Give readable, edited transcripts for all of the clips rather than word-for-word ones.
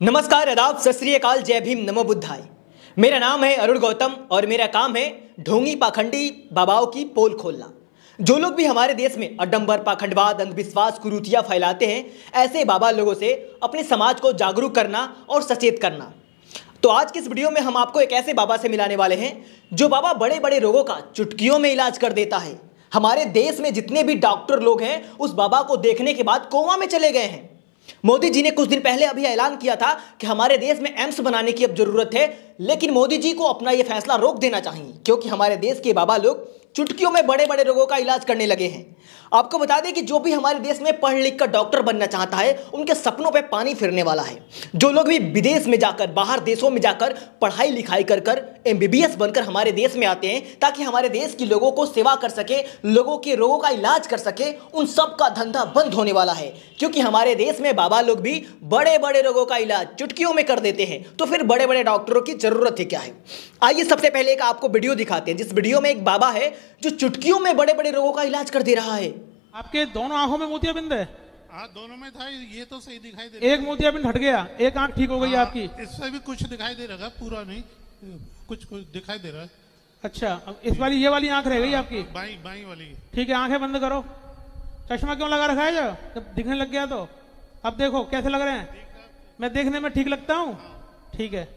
नमस्कार, आदाब, सत श्री अकाल, जय भीम, नमो बुद्धाय। मेरा नाम है अरुण गौतम और मेरा काम है ढोंगी पाखंडी बाबाओं की पोल खोलना। जो लोग भी हमारे देश में अडंबर, पाखंडवाद, अंधविश्वास, कुरीतियां फैलाते हैं, ऐसे बाबा लोगों से अपने समाज को जागरूक करना और सचेत करना। तो आज की इस वीडियो में हम आपको एक ऐसे बाबा से मिलाने वाले हैं जो बाबा बड़े बड़े रोगों का चुटकियों में इलाज कर देता है। हमारे देश में जितने भी डॉक्टर लोग हैं उस बाबा को देखने के बाद कोमा में चले गए हैं। मोदी जी ने कुछ दिन पहले अभी ऐलान किया था कि हमारे देश में एम्स बनाने की अब जरूरत है, लेकिन मोदी जी को अपना यह फैसला रोक देना चाहिए क्योंकि हमारे देश के बाबा लोग चुटकियों में बड़े बड़े रोगों का इलाज करने लगे हैं। आपको बता दें कि जो भी हमारे देश में पढ़ लिख कर डॉक्टर बनना चाहता है उनके सपनों पे पानी फिरने वाला है। जो लोग भी विदेश में जाकर, बाहर देशों में जाकर पढ़ाई लिखाई कर कर MBBS बनकर हमारे देश में आते हैं ताकि हमारे देश के लोगों को सेवा कर सके, लोगों के रोगों का इलाज कर सके, उन सब का धंधा बंद होने वाला है क्योंकि हमारे देश में बाबा लोग भी बड़े बड़े रोगों का इलाज चुटकियों में कर देते हैं। तो फिर बड़े बड़े डॉक्टरों की जरूरत है क्या है? आइए सबसे पहले एक आपको वीडियो दिखाते हैं जिस वीडियो में एक बाबा है जो चुटकियों में बड़े बड़े रोगों का इलाज कर दे रहा है। आपके दोनों आंखों में मोतियाबिंद है? हाँ, दोनों में था। ये तो सही दिखाई दे रहा है। एक मोतियाबिंद हट गया, एक आंख ठीक हो गई आपकी। इससे भी कुछ दिखाई दे रहा है, पूरा नहीं, कुछ कुछ दिखाई दे रहा है। अच्छा, अब इस वाली ये वाली आंख रह गई आपकी? बाई बाई वाली। ठीक है, आंखें बंद करो। चश्मा क्यों लगा रखा है? जब दिखने लग गया तो अब देखो कैसे लग रहे हैं। मैं देखने में ठीक लगता हूँ? ठीक है।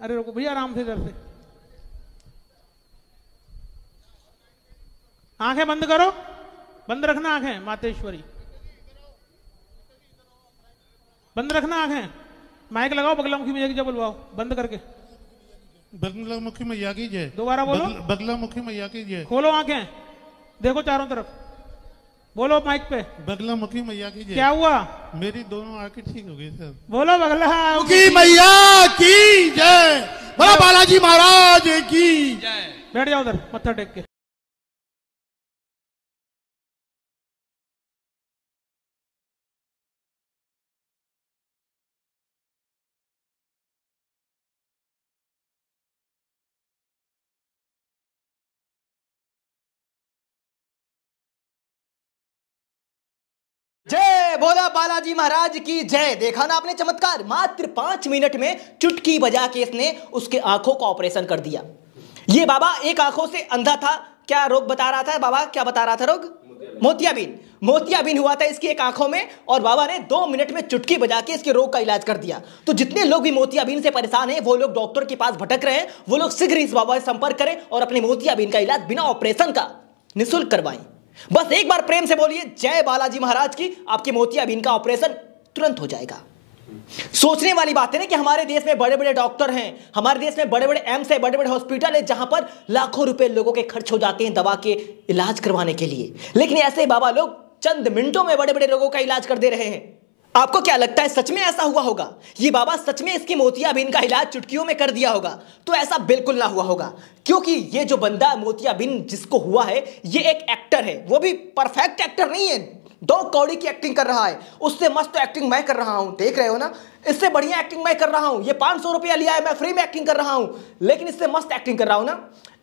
अरे रुको भैया, आराम से, इधर से। आंखें बंद करो, बंद रखना आंखें। मातेश्वरी, बंद रखना आंखें। माइक लगाओ, बगलामुखी मैया की जय बुलवाओ, बंद करके। बगलामुखी मैया की जय। दोबारा बोलो। बगलामुखी मैया की जय। खोलो आंखें, देखो चारों तरफ, बोलो माइक पे। बगलामुखी मैया की जय। क्या हुआ? मेरी दोनों आंखें ठीक हो गई सर। बोलो बगलामुखी मैया की जय। बोलो बालाजी महाराज की जय। बैठ जाओ उधर, मत्था टेक के। जय बोला बालाजी महाराज की जय। देखा ना आपने चमत्कार, मात्र 5 मिनट में चुटकी बजा के इसने उसके आंखों का ऑपरेशन कर दिया। ये बाबा एक आंखों से अंधा था। क्या रोग बता रहा था बाबा? क्या बता रहा था रोग? मोतियाबिंद। मोतियाबिंद हुआ था इसकी एक आंखों में और बाबा ने 2 मिनट में चुटकी बजा के इसके रोग का इलाज कर दिया। तो जितने लोग भी मोतियाबिंद से परेशान हैं वो लोग डॉक्टर के पास भटक रहे हैं, वो लोग शीघ्र इस बाबा से संपर्क करें और अपने मोतियाबिंद का इलाज बिना ऑपरेशन का निःशुल्क करवाएं। बस एक बार प्रेम से बोलिए जय बालाजी महाराज की, आपके मोतियाबिंद का ऑपरेशन तुरंत हो जाएगा। सोचने वाली बात है ना कि हमारे देश में बड़े बड़े डॉक्टर हैं, हमारे देश में बड़े बड़े एम्स है, बड़े बड़े हॉस्पिटल है जहां पर लाखों रुपए लोगों के खर्च हो जाते हैं दवा के इलाज करवाने के लिए, लेकिन ऐसे बाबा लोग चंद मिनटों में बड़े बड़े रोगों का इलाज कर दे रहे हैं। आपको क्या लगता है सच में ऐसा हुआ होगा? ये बाबा सच में इसके मोतियाबिंद का इलाज चुटकियों में कर दिया होगा? तो ऐसा बिल्कुल ना हुआ होगा क्योंकि ये जो बंदा मोतियाबिंद जिसको हुआ है ये एक एक्टर है, वो भी परफेक्ट एक्टर नहीं है। 2 कौड़ी की एक्टिंग कर रहा है, उससे मस्त एक्टिंग मैं कर रहा हूं, देख रहे हो ना। इससे बढ़िया एक्टिंग मैं कर रहा हूं। ये 500 रुपया लिया है, मैं फ्री में एक्टिंग कर रहा हूं, लेकिन इससे मस्त एक्टिंग कर रहा हूं ना।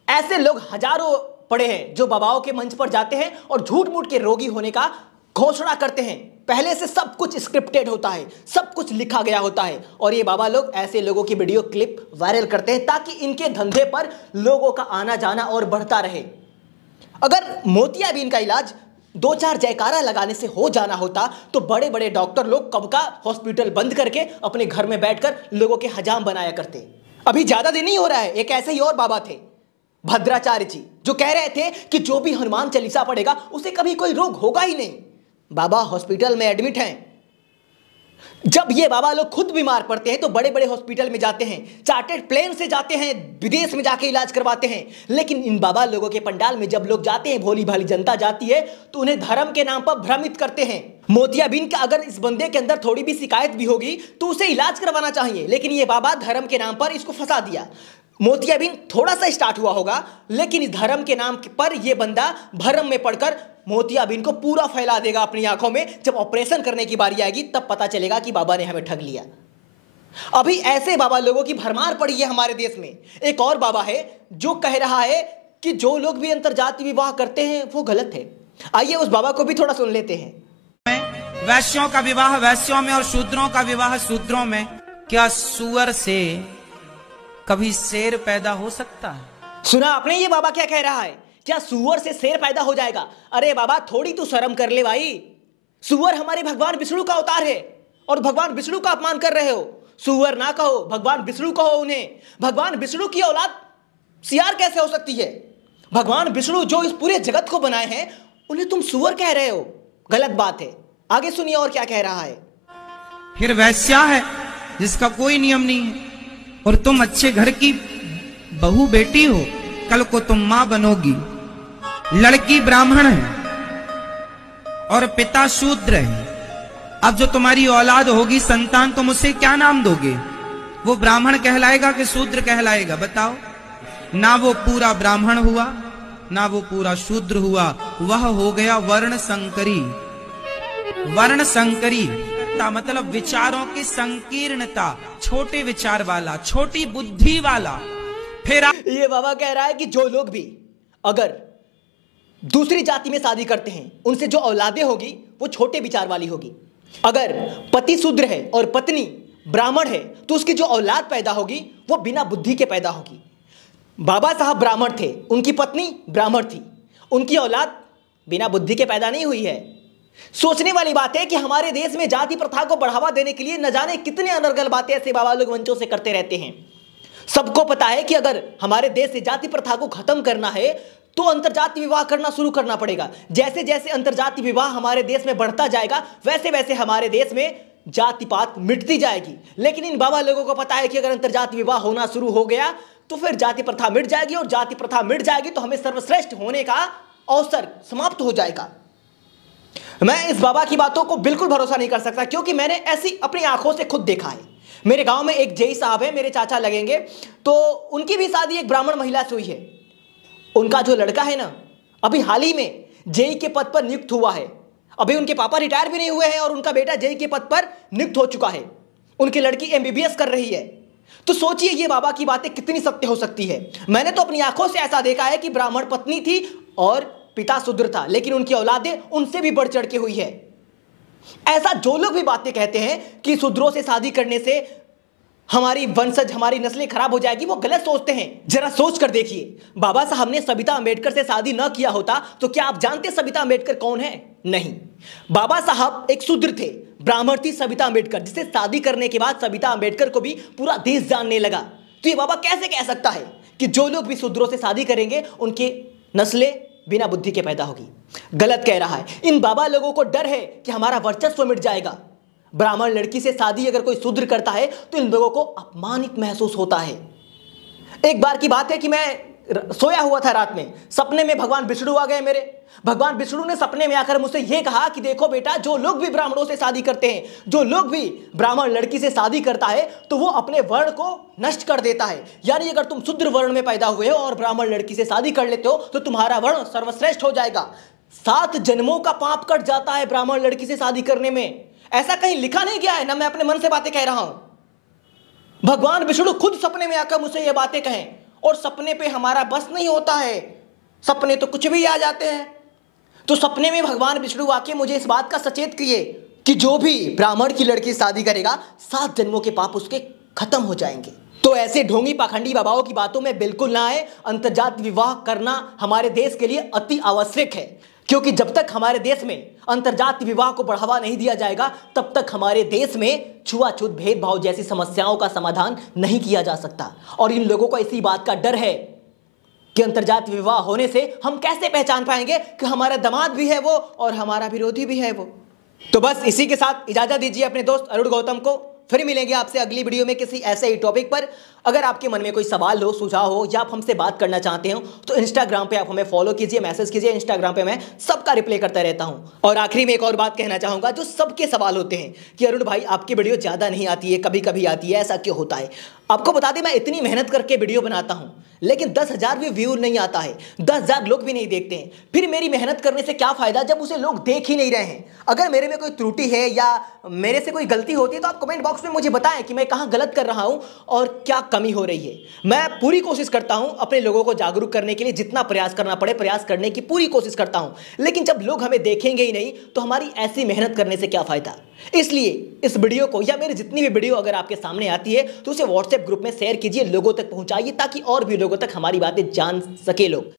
ऐसे लोग हजारों पड़े हैं जो बाबाओं के मंच पर जाते हैं और झूठ मूठ के रोगी होने का घोषणा करते हैं। पहले से सब कुछ स्क्रिप्टेड होता है, सब कुछ लिखा गया होता है और ये बाबा लोग ऐसे लोगों की वीडियो क्लिप वायरल करते हैं ताकि इनके धंधे पर लोगों का आना जाना और बढ़ता रहे। अगर मोतियाबिंद का इलाज 2-4 जयकारा लगाने से हो जाना होता तो बड़े बड़े डॉक्टर लोग कब का हॉस्पिटल बंद करके अपने घर में बैठकर लोगों के हजाम बनाया करते। अभी ज्यादा दिन नहीं हो रहा है, एक ऐसे ही और बाबा थे, भद्राचार्य जी, जो कह रहे थे कि जो भी हनुमान चालीसा पढ़ेगा उसे कभी कोई रोग होगा ही नहीं। बाबा हॉस्पिटल में एडमिट हैं। जब ये बाबा लोग खुद बीमार पड़ते हैं तो बड़े बड़े हॉस्पिटल में जाते हैं, चार्टर्ड प्लेन से जाते हैं, विदेश में जाके इलाज करवाते हैं। लेकिन इन बाबा लोगों के पंडाल में जब लोग जाते हैं, भोली भाली जनता जाती है तो उन्हें धर्म के नाम पर भ्रमित करते हैं। मोतियाबिंद का अगर इस बंदे के अंदर थोड़ी भी शिकायत भी होगी तो उसे इलाज करवाना चाहिए, लेकिन ये बाबा धर्म के नाम पर इसको फंसा दिया। मोतियाबिंद थोड़ा सा स्टार्ट हुआ होगा, लेकिन इस धर्म के नाम पर यह बंदा भरम में पड़कर मोतियाबिंद को पूरा फैला देगा अपनी आंखों में। जब ऑपरेशन करने की बारी आएगी तब पता चलेगा कि बाबा ने हमें ठग लिया। अभी ऐसे बाबा लोगों की भरमार पड़ी है हमारे देश में। एक और बाबा है जो कह रहा है कि जो लोग भी अंतरजातीय विवाह करते हैं वो गलत है। आइए उस बाबा को भी थोड़ा सुन लेते हैं। वैश्यों का विवाह वैश्यों में और शूद्रों का विवाह शूद्रों में। क्या सुअर से कभी शेर पैदा हो सकता है? सुना आपने ये बाबा क्या कह रहा है? क्या सुअर से शेर पैदा हो जाएगा? अरे बाबा थोड़ी तो शर्म कर ले भाई। सुअर हमारे भगवान विष्णु का अवतार है और भगवान विष्णु का अपमान कर रहे हो। सुअर ना कहो, भगवान विष्णु कहो उन्हें। भगवान विष्णु की औलाद सियार कैसे हो सकती है? भगवान विष्णु जो इस पूरे जगत को बनाए हैं उन्हें तुम सुअर कह रहे हो, गलत बात है। आगे सुनिए और क्या कह रहा है। फिर वैश्या है जिसका कोई नियम नहीं है, और तुम अच्छे घर की बहू बेटी हो, कल को तुम मां बनोगी। लड़की ब्राह्मण है और पिता शूद्र है। अब जो तुम्हारी औलाद होगी, संतान, तुम उसे क्या नाम दोगे? वो ब्राह्मण कहलाएगा कि शूद्र कहलाएगा? बताओ। ना वो पूरा ब्राह्मण हुआ, ना वो पूरा शूद्र हुआ, वह हो गया वर्ण संकरी। वर्ण संकरी का मतलब विचारों की संकीर्णता, छोटे विचार वाला, छोटी बुद्धि वाला। फिर ये बाबा कह रहा है कि जो लोग भी अगर दूसरी जाति में शादी करते हैं उनसे जो औलादें होगी वो छोटे विचार वाली होगी। अगर पति शूद्र है और पत्नी ब्राह्मण है तो उसकी जो औलाद पैदा होगी वो बिना बुद्धि के पैदा होगी। बाबा साहब ब्राह्मण थे, उनकी पत्नी ब्राह्मण थी, उनकी औलाद बिना बुद्धि के पैदा नहीं हुई है। सोचने वाली बात है कि हमारे देश में जाति प्रथा को बढ़ावा देने के लिए न जाने कितने अनर्गल बातें ऐसे बाबा लोग मंचों से करते रहते हैं। सबको पता है कि अगर हमारे देश से जाति प्रथा को खत्म करना है तो अंतरजाति विवाह करना शुरू करना पड़ेगा। जैसे जैसे अंतरजाति विवाह हमारे देश में बढ़ता जाएगा वैसे वैसे हमारे देश में जाति पात मिटती जाएगी। लेकिन इन बाबा लोगों को पता है कि अगर अंतरजाति विवाह होना शुरू हो गया तो फिर जाति प्रथा मिट जाएगी, और जाति प्रथा मिट जाएगी तो हमें सर्वश्रेष्ठ होने का अवसर समाप्त हो जाएगा। मैं इस बाबा की बातों को बिल्कुल भरोसा नहीं कर सकता क्योंकि मैंने ऐसी अपनी आंखों से खुद देखा है। मेरे गांव में एक जेई साहब है, मेरे चाचा लगेंगे, तो उनकी भी शादी एक ब्राह्मण महिला से हुई है। उनका जो लड़का है ना, अभी हाल ही में जेई के पद पर नियुक्त हुआ है। अभी उनके पापा रिटायर भी नहीं हुए हैं और उनका बेटा जेई के पद पर नियुक्त हो चुका है। उनकी लड़की एमबीबीएस कर रही है। तो सोचिए ये बाबा की बातें कितनी सत्य हो सकती है। मैंने तो अपनी आंखों से ऐसा देखा है कि ब्राह्मण पत्नी थी और पिता शूद्र था, लेकिन उनकी औलादें उनसे भी बढ़ चढ़ के हुई है। ऐसा जो लोग भी बातें कहते हैं कि शूद्रों से शादी करने से हमारी वंशज, हमारी नस्लें खराब हो जाएगी, वो गलत सोचते हैं। जरा सोच कर देखिए, बाबा साहब ने सबिता अंबेडकर से शादी न किया होता तो क्या आप जानते सबिता अंबेडकर कौन है? नहीं। बाबा साहब एक शूद्र थे, ब्राह्मण थी सबिता अंबेडकर, जिसे शादी करने के बाद सबिता अंबेडकर को भी पूरा देश जानने लगा। तो ये बाबा कैसे कह सकता है कि जो लोग भी शूद्रों से शादी करेंगे उनकी नस्लें बिना बुद्धि के पैदा होगी? गलत कह रहा है। इन बाबा लोगों को डर है कि हमारा वर्चस्व मिट जाएगा। ब्राह्मण लड़की से शादी अगर कोई शूद्र करता है तो इन लोगों को अपमानित महसूस होता है। एक बार की बात है कि मैं सोया हुआ था, रात में सपने में भगवान विष्णु आ गए मेरे। भगवान विष्णु ने सपने में आकर मुझसे यह कहा कि देखो बेटा, जो लोग भी ब्राह्मणों से शादी करते हैं, जो लोग भी ब्राह्मण लड़की से शादी करता है तो वो अपने वर्ण को नष्ट कर देता है। यानी अगर तुम शूद्र वर्ण में पैदा हुए हो और ब्राह्मण लड़की से शादी कर लेते हो तो तुम्हारा वर्ण सर्वश्रेष्ठ हो जाएगा। 7 जन्मों का पाप कट जाता है ब्राह्मण लड़की से शादी करने में। ऐसा कहीं लिखा नहीं गया है, ना मैं अपने मन से बातें कह रहा हूं। भगवान विष्णु खुद सपने में आकर मुझसे ये बातें कहें, और सपने पे हमारा बस नहीं होता है। सपने तो कुछ भी आ जाते हैं। तो सपने में भगवान विष्णु आके मुझे इस बात का सचेत किए कि जो भी ब्राह्मण की लड़की शादी करेगा 7 जन्मों के पाप उसके खत्म हो जाएंगे। तो ऐसे ढोंगी पाखंडी बाबाओं की बातों में बिल्कुल ना आए। अंतर्जातीय विवाह करना हमारे देश के लिए अति आवश्यक है, क्योंकि जब तक हमारे देश में अंतर्जातीय विवाह को बढ़ावा नहीं दिया जाएगा तब तक हमारे देश में छुआछूत, भेदभाव जैसी समस्याओं का समाधान नहीं किया जा सकता। और इन लोगों को इसी बात का डर है कि अंतर्जातीय विवाह होने से हम कैसे पहचान पाएंगे कि हमारा दामाद भी है वो और हमारा विरोधी भी है वो। तो बस इसी के साथ इजाजत दीजिए अपने दोस्त अरुण गौतम को। फिर मिलेंगे आपसे अगली वीडियो में किसी ऐसे ही टॉपिक पर। अगर आपके मन में कोई सवाल हो, सुझाव हो, या आप हमसे बात करना चाहते हो तो इंस्टाग्राम पे आप हमें फॉलो कीजिए, मैसेज कीजिए। इंस्टाग्राम पे मैं सबका रिप्लाई करता रहता हूं। और आखिरी में एक और बात कहना चाहूंगा, जो सबके सवाल होते हैं कि अरुण भाई आपकी वीडियो ज़्यादा नहीं आती है, कभी कभी आती है, ऐसा क्यों होता है? आपको बता दें, मैं इतनी मेहनत करके वीडियो बनाता हूं लेकिन 10,000 भी व्यू नहीं आता है, 10,000 लोग भी नहीं देखते हैं। फिर मेरी मेहनत करने से क्या फायदा जब उसे लोग देख ही नहीं रहे हैं? अगर मेरे में कोई त्रुटि है या मेरे से कोई गलती होती है तो आप कमेंट बॉक्स में मुझे बताएं कि मैं कहां गलत कर रहा हूं और क्या कमी हो रही है। मैं पूरी कोशिश करता हूं अपने लोगों को जागरूक करने के लिए, जितना प्रयास करना पड़े प्रयास करने की पूरी कोशिश करता हूं, लेकिन जब लोग हमें देखेंगे ही नहीं तो हमारी ऐसी मेहनत करने से क्या फायदा। इसलिए इस वीडियो को या मेरी जितनी भी वीडियो अगर आपके सामने आती है तो उसे व्हाट्सएप ग्रुप में शेयर कीजिए, लोगों तक पहुंचाइए ताकि और भी लोगों तक हमारी बातें जान सके लोग।